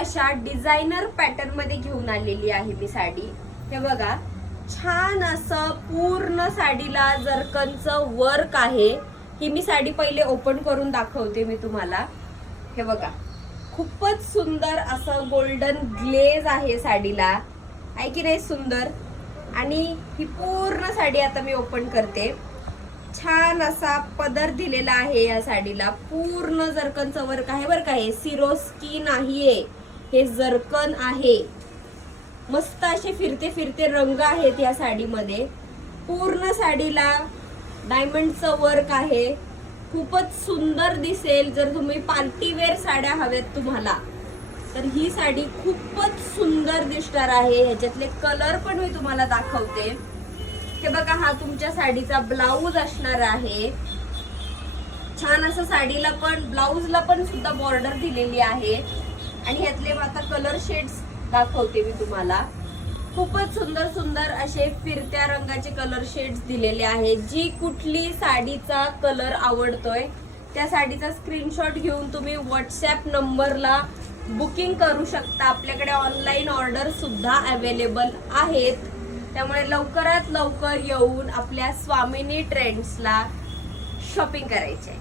अशा designer pattern मध्ये घेऊन आलेली आहे मी साडी। हे बघा, छान असं पूर्ण साडीला जरकनचं वर्क आहे। ही मी साडी पहिले ओपन करून दाखवते मी तुम्हाला। हे बघा, खूपच सुंदर असं गोल्डन ग्लेज आहे साडीला, आहे की नाही सुंदर। आणि ही पूर्ण साडी आता मी ओपन करते। छान असा पदर दिलेला आहे या साडीला, पूर्ण जरकनचं वर्क आहे बरं का। हे सिरोस्की नाहीये, हे जरकन आहे। मस्त असे फिरते फिरते रंग आहेत या साडीमध्ये। पूर्ण साडीला डायमंडचं वर्क आहे। खूपच सुंदर दिसेल। जर तुम्ही पार्टी वेअर साड्या हव्यात तुम्हाला, तर ही साडी खूपच सुंदर दिसणार आहे। ह्याच्यातले कलर पण मी तुम्हाला दाखवते। हे बघा, हा तुमच्या साडीचा ब्लाऊज असणार आहे। छान असं साडीला पण, ब्लाऊजला पण सुद्धा बॉर्डर दिलेली आहे। आणि ह्यातले आता कलर शेड्स दाखवते मी तुम्हाला। खूपच सुंदर सुंदर असे फिरत्या रंगाचे कलर शेड्स दिलेले आहेत। जी कुठली साडीचा कलर आवडतोय त्या साडीचा स्क्रीनशॉट घेऊन तुम्ही व्हॉट्सअप नंबरला बुकिंग करू शकता। आपल्याकडे ऑनलाईन ऑर्डर सुद्धा अवेलेबल आहेत। त्यामुळे लवकरात लवकर येऊन आपल्या स्वामिनी ट्रेंड्सला शॉपिंग करायचे।